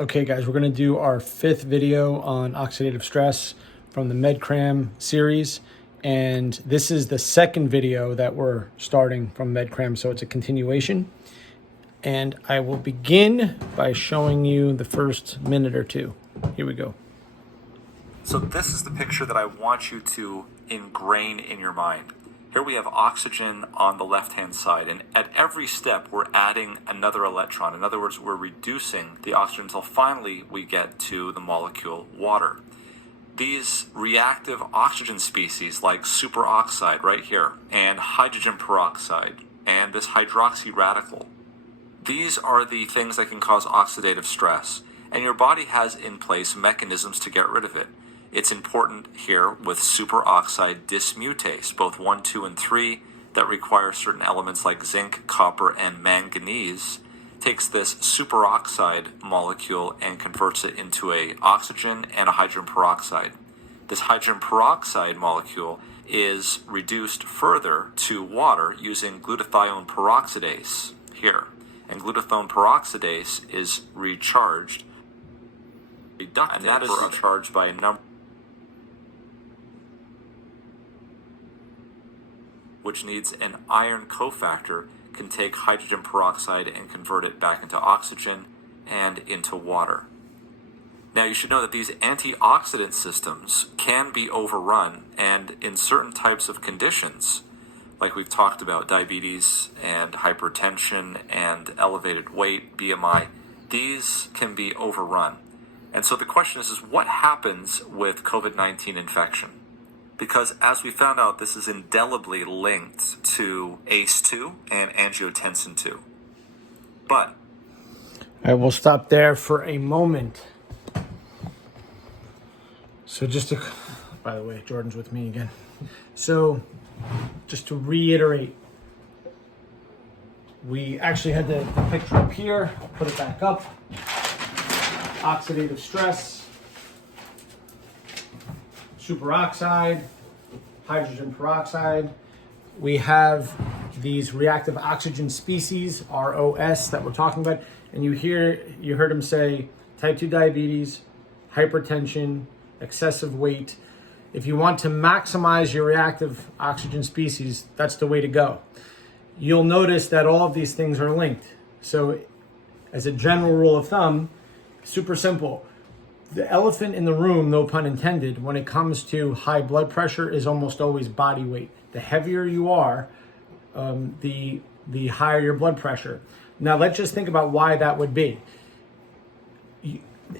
Okay guys, we're going to do our 5th video on oxidative stress from the MedCram series. And this is the 2nd video that we're starting from MedCram, so it's a continuation. And I will begin by showing you the first minute or two. Here we go. So this is the picture that I want you to ingrain in your mind. Here we have oxygen on the left-hand side, and at every step we're adding another electron. In other words, we're reducing the oxygen until finally we get to the molecule water. These reactive oxygen species like superoxide right here, and hydrogen peroxide, and this hydroxy radical, these are the things that can cause oxidative stress, and your body has in place mechanisms to get rid of it. It's important here with superoxide dismutase, both 1, 2, and 3, that require certain elements like zinc, copper, and manganese, takes this superoxide molecule and converts it into a oxygen and a hydrogen peroxide. This hydrogen peroxide molecule is reduced further to water using glutathione peroxidase here. And glutathione peroxidase is recharged, and that is recharged by a number which needs an iron cofactor, can take hydrogen peroxide and convert it back into oxygen and into water. Now you should know that these antioxidant systems can be overrun, and in certain types of conditions, like we've talked about, diabetes and hypertension and elevated weight, BMI, these can be overrun. And so the question is what happens with COVID-19 infection? Because as we found out, this is indelibly linked to ACE2 and angiotensin 2. But I will stop there for a moment. So by the way, Jordan's with me again. So just to reiterate, we actually had the picture up here. I'll put it back up. Oxidative stress, superoxide, hydrogen peroxide. We have these reactive oxygen species, ROS, that we're talking about. And you heard him say type 2 diabetes, hypertension, excessive weight. If you want to maximize your reactive oxygen species, that's the way to go. You'll notice that all of these things are linked. So as a general rule of thumb, super simple. The elephant in the room, no pun intended, when it comes to high blood pressure is almost always body weight. The heavier you are, the higher your blood pressure. Now let's just think about why that would be.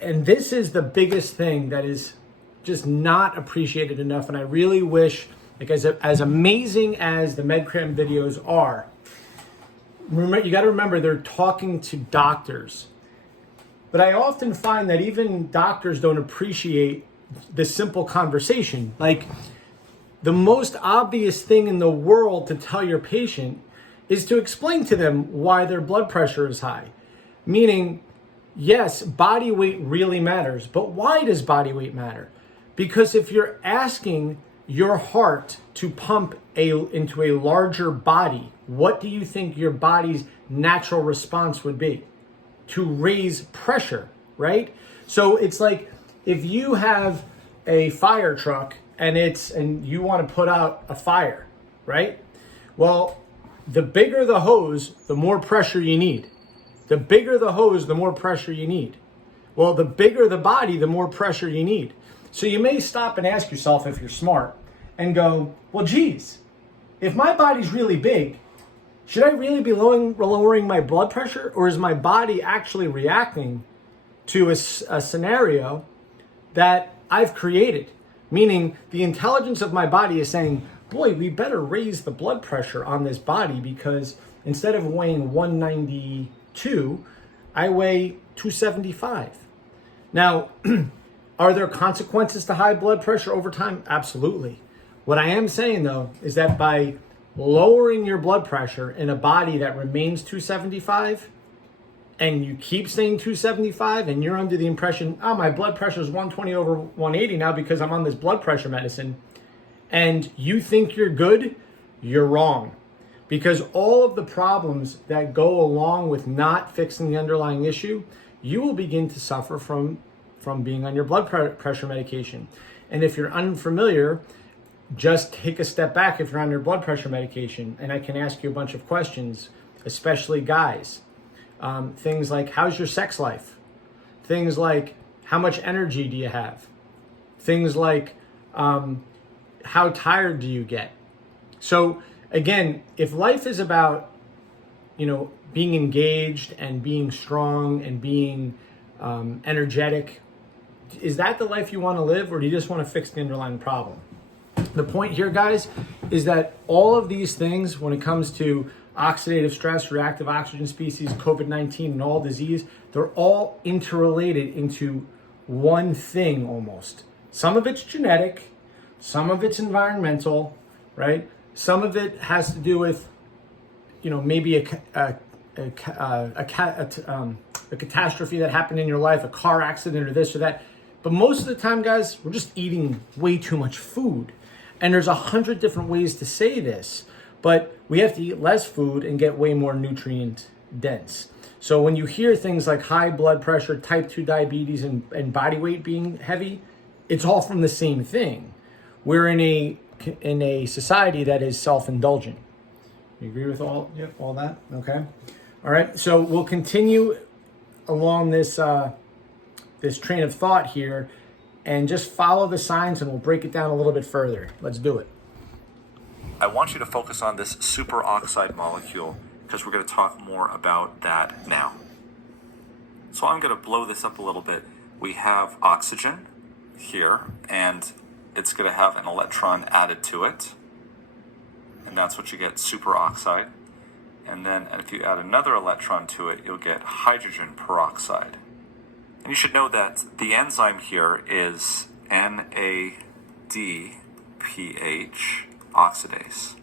And this is the biggest thing that is just not appreciated enough. And I really wish, like as amazing as the MedCram videos are, you got to remember they're talking to doctors. But I often find that even doctors don't appreciate the simple conversation. Like the most obvious thing in the world to tell your patient is to explain to them why their blood pressure is high. Meaning, yes, body weight really matters, but why does body weight matter? Because if you're asking your heart to pump into a larger body, what do you think your body's natural response would be? To raise pressure, right? So it's like if you have a fire truck and you want to put out a fire, right? Well, the bigger the hose, the more pressure you need. The bigger the hose, the more pressure you need. Well, the bigger the body, the more pressure you need. So you may stop and ask yourself, if you're smart, and go, well, geez, if my body's really big, should I really be lowering my blood pressure, or is my body actually reacting to a scenario that I've created? Meaning the intelligence of my body is saying, boy, we better raise the blood pressure on this body because instead of weighing 192, I weigh 275. Now, are there consequences to high blood pressure over time? Absolutely. What I am saying, though, is that by lowering your blood pressure in a body that remains 275, and you keep saying 275, and you're under the impression, oh, my blood pressure is 120 over 180 now because I'm on this blood pressure medicine, and you think you're good, you're wrong. Because all of the problems that go along with not fixing the underlying issue, you will begin to suffer from being on your blood pressure medication. And if you're unfamiliar, just take a step back if you're on your blood pressure medication, and I can ask you a bunch of questions, especially guys. Things like, how's your sex life? Things like, how much energy do you have? Things like, how tired do you get? So again, if life is about, being engaged and being strong and being energetic, is that the life you want to live, or do you just want to fix the underlying problem? The point here, guys, is that all of these things, when it comes to oxidative stress, reactive oxygen species, COVID-19, and all disease, they're all interrelated into one thing almost. Some of it's genetic, some of it's environmental, right? Some of it has to do with, maybe a catastrophe that happened in your life, a car accident or this or that. But most of the time, guys, we're just eating way too much food. And there's 100 different ways to say this, but we have to eat less food and get way more nutrient dense. So when you hear things like high blood pressure, type 2 diabetes, and body weight being heavy, it's all from the same thing. We're in a society that is self-indulgent. You agree with all that? Okay. All right. So we'll continue along this this train of thought here, and just follow the signs, and we'll break it down a little bit further. Let's do it. I want you to focus on this superoxide molecule because we're going to talk more about that now. So I'm going to blow this up a little bit. We have oxygen here, and it's going to have an electron added to it, and that's what you get, superoxide. And then if you add another electron to it, you'll get hydrogen peroxide. And you should know that the enzyme here is NADPH oxidase.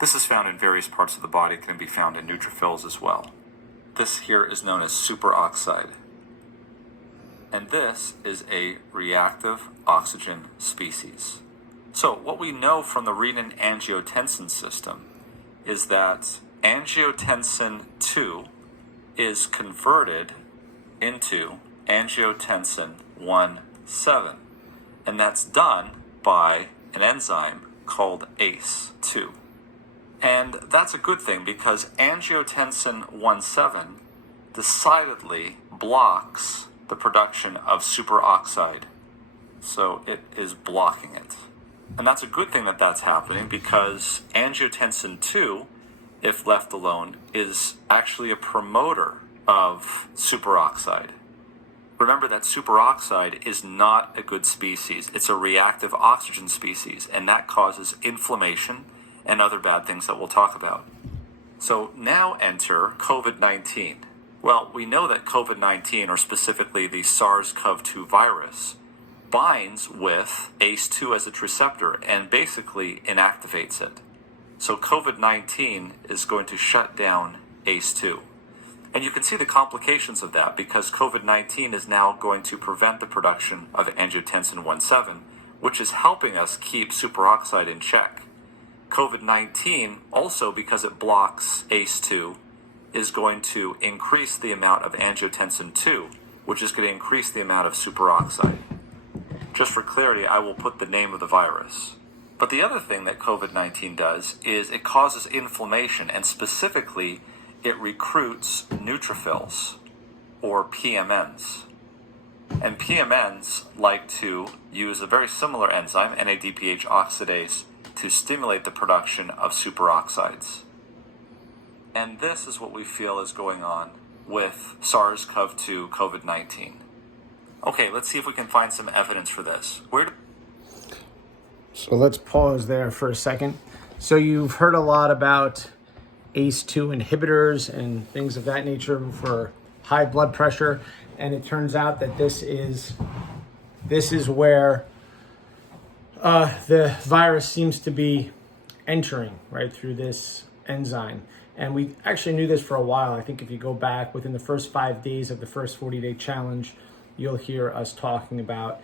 This is found in various parts of the body. It can be found in neutrophils as well. This here is known as superoxide. And this is a reactive oxygen species. So what we know from the renin-angiotensin system is that angiotensin 2 is converted into angiotensin 1,7. And that's done by an enzyme called ACE2. And that's a good thing because angiotensin 1,7 decidedly blocks the production of superoxide. So it is blocking it. And that's a good thing that that's happening because angiotensin 2, if left alone, is actually a promoter of superoxide. Remember that superoxide is not a good species. It's a reactive oxygen species, and that causes inflammation and other bad things that we'll talk about. So now enter COVID-19. Well, we know that COVID-19, or specifically the SARS-CoV-2 virus, binds with ACE2 as its receptor and basically inactivates it. So COVID-19 is going to shut down ACE2. And you can see the complications of that because COVID-19 is now going to prevent the production of angiotensin 1,7, which is helping us keep superoxide in check. COVID-19, also because it blocks ACE2, is going to increase the amount of angiotensin 2, which is going to increase the amount of superoxide. Just for clarity, I will put the name of the virus. But the other thing that COVID-19 does is it causes inflammation, and specifically, it recruits neutrophils, or PMNs. And PMNs like to use a very similar enzyme, NADPH oxidase, to stimulate the production of superoxides. And this is what we feel is going on with SARS-CoV-2 COVID-19. Okay, let's see if we can find some evidence for this. So let's pause there for a second. So you've heard a lot about ACE2 inhibitors and things of that nature for high blood pressure, and it turns out that this is where the virus seems to be entering, right, through this enzyme. And we actually knew this for a while. I think if you go back within the first 5 days of the first 40-day challenge, you'll hear us talking about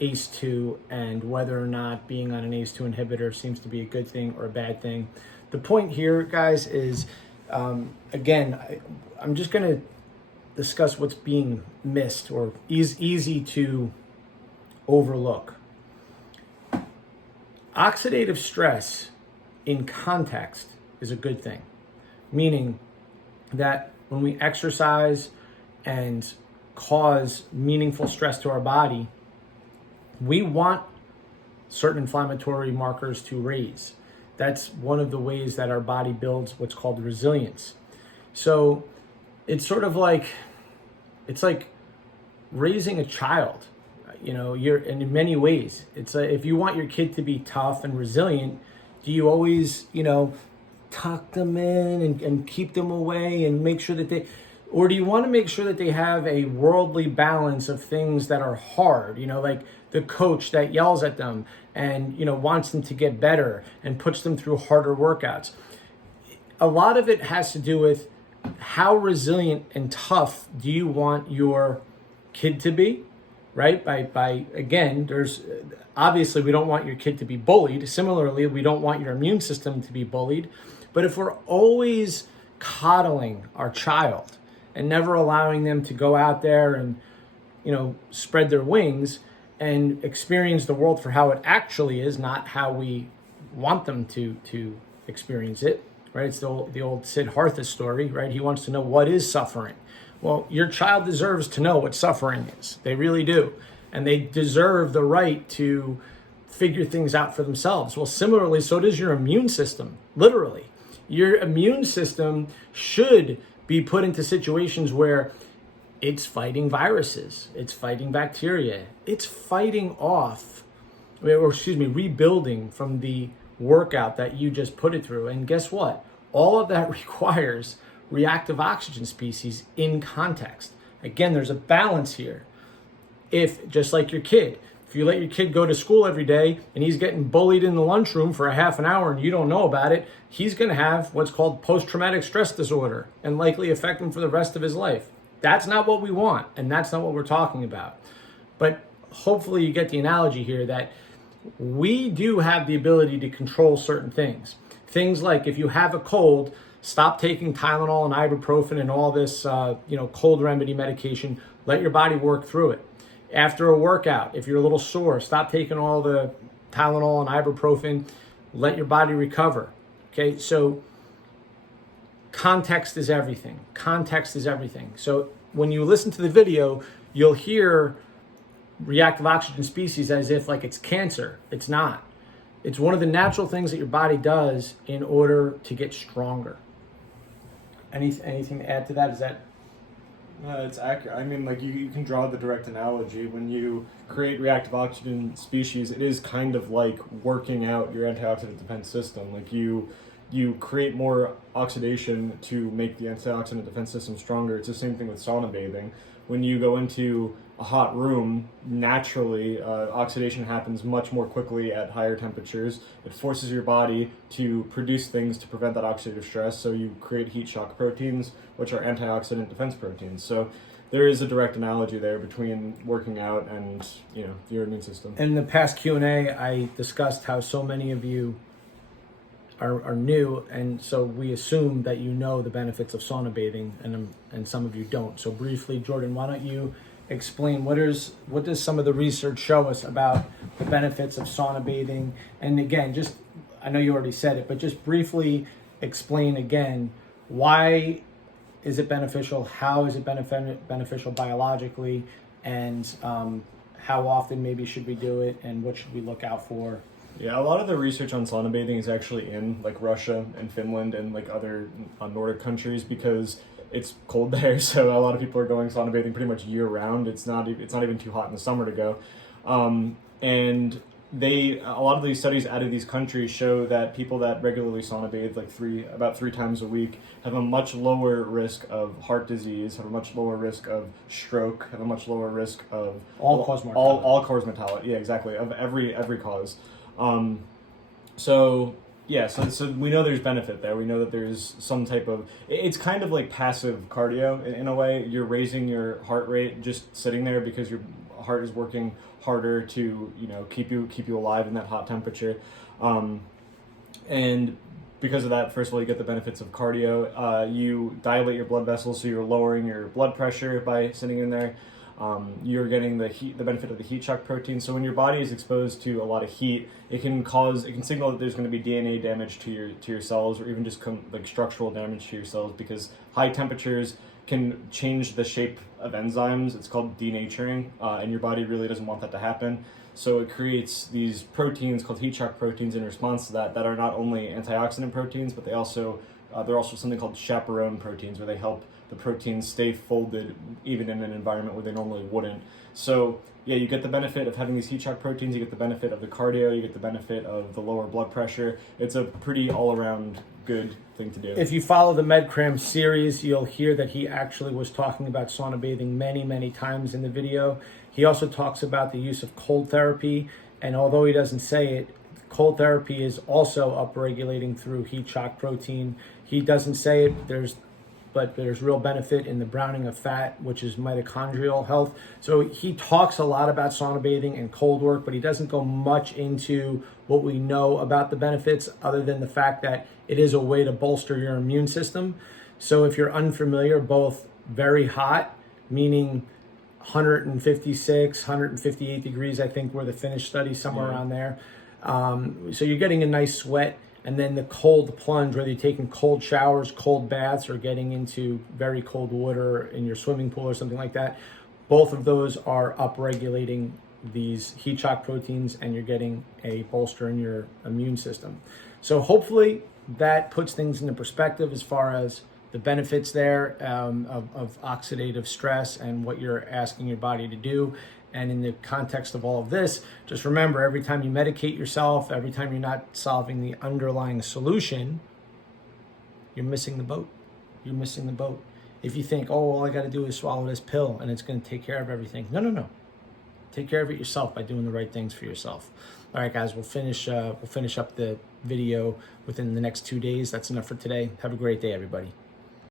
ACE2 and whether or not being on an ACE2 inhibitor seems to be a good thing or a bad thing. The point here, guys, is, again, I'm just going to discuss what's being missed or is easy to overlook. Oxidative stress in context is a good thing, meaning that when we exercise and cause meaningful stress to our body, we want certain inflammatory markers to raise. That's one of the ways that our body builds what's called resilience. So it's sort of like, it's like raising a child. You're in many ways. It's if you want your kid to be tough and resilient, do you always, tuck them in and keep them away and make sure that or do you want to make sure that they have a worldly balance of things that are hard, like the coach that yells at them and, wants them to get better and puts them through harder workouts? A lot of it has to do with how resilient and tough do you want your kid to be, right? By again, there's obviously we don't want your kid to be bullied. Similarly, we don't want your immune system to be bullied. But if we're always coddling our child and never allowing them to go out there and, spread their wings and experience the world for how it actually is, not how we want them to experience it, right? It's the old Sid Hartha story, right? He wants to know what is suffering. Well, your child deserves to know what suffering is. They really do. And they deserve the right to figure things out for themselves. Well, similarly, so does your immune system, literally. Your immune system should be put into situations where it's fighting viruses, it's fighting bacteria, it's fighting off, rebuilding from the workout that you just put it through. And guess what? All of that requires reactive oxygen species in context. Again, there's a balance here. If, just like your kid, if you let your kid go to school every day and he's getting bullied in the lunchroom for a half an hour and you don't know about it, he's going to have what's called post-traumatic stress disorder and likely affect him for the rest of his life. That's not what we want, and that's not what we're talking about. But hopefully you get the analogy here that we do have the ability to control certain things. Things like if you have a cold, stop taking Tylenol and ibuprofen and all this, cold remedy medication. Let your body work through it. After a workout, if you're a little sore, stop taking all the Tylenol and ibuprofen. Let your body recover. Okay, so context is everything. Context is everything. So when you listen to the video, you'll hear reactive oxygen species as if like it's cancer. It's not. It's one of the natural things that your body does in order to get stronger. Anything to add to that? Is that? It's accurate. I mean, like you can draw the direct analogy. When you create reactive oxygen species, it is kind of like working out your antioxidant defense system. Like you create more oxidation to make the antioxidant defense system stronger. It's the same thing with sauna bathing. When you go into a hot room, naturally, oxidation happens much more quickly at higher temperatures. It forces your body to produce things to prevent that oxidative stress, so you create heat shock proteins, which are antioxidant defense proteins. So there is a direct analogy there between working out and, your immune system. In the past Q&A, I discussed how so many of you are new, and so we assume that you know the benefits of sauna bathing, and some of you don't. So briefly, Jordan, why don't you explain what does some of the research show us about the benefits of sauna bathing? And again, just, I know you already said it, but just briefly explain again, why is it beneficial? How is it beneficial biologically? And how often maybe should we do it? And what should we look out for? Yeah, a lot of the research on sauna bathing is actually in like Russia and Finland and like other Nordic countries because it's cold there. So a lot of people are going sauna bathing pretty much year round. It's not even too hot in the summer to go. And a lot of these studies out of these countries show that people that regularly sauna bathe about three times a week have a much lower risk of heart disease, have a much lower risk of stroke, have a much lower risk of all-cause mortality. All-cause mortality. Yeah, exactly. Of every cause. So we know there's benefit there. We know that there's some type of, it's kind of like passive cardio in a way. You're raising your heart rate just sitting there because your heart is working harder to, keep you alive in that hot temperature. And because of that, first of all, you get the benefits of cardio. You dilate your blood vessels, so you're lowering your blood pressure by sitting in there. You're getting the benefit of the heat shock protein. So when your body is exposed to a lot of heat, it can signal that there's going to be DNA damage to your cells, or even just like structural damage to your cells, because high temperatures can change the shape of enzymes. It's called denaturing, and your body really doesn't want that to happen. So it creates these proteins called heat shock proteins in response to that are not only antioxidant proteins, but they're also something called chaperone proteins, where they help the proteins stay folded even in an environment where they normally wouldn't. So yeah, you get the benefit of having these heat shock proteins, you get the benefit of the cardio, you get the benefit of the lower blood pressure. It's a pretty all-around good thing to do. If you follow the MedCram series, you'll hear that he actually was talking about sauna bathing many, many times in the video. He also talks about the use of cold therapy, and although he doesn't say it, cold therapy is also upregulating through heat shock protein. He doesn't say it, but there's real benefit in the browning of fat, which is mitochondrial health. So he talks a lot about sauna bathing and cold work, but he doesn't go much into what we know about the benefits, other than the fact that it is a way to bolster your immune system. So if you're unfamiliar, both very hot, meaning 156, 158 degrees, I think were the Finnish study, somewhere around there. So you're getting a nice sweat. And then the cold plunge, whether you're taking cold showers, cold baths, or getting into very cold water in your swimming pool or something like that, both of those are upregulating these heat shock proteins, and you're getting a bolster in your immune system. So hopefully that puts things into perspective as far as the benefits there of oxidative stress and what you're asking your body to do. And in the context of all of this, just remember, every time you medicate yourself, every time you're not solving the underlying solution, you're missing the boat. You're missing the boat. If you think, oh, all I got to do is swallow this pill and it's going to take care of everything. No. Take care of it yourself by doing the right things for yourself. All right, guys, we'll finish up the video within the next 2 days. That's enough for today. Have a great day, everybody.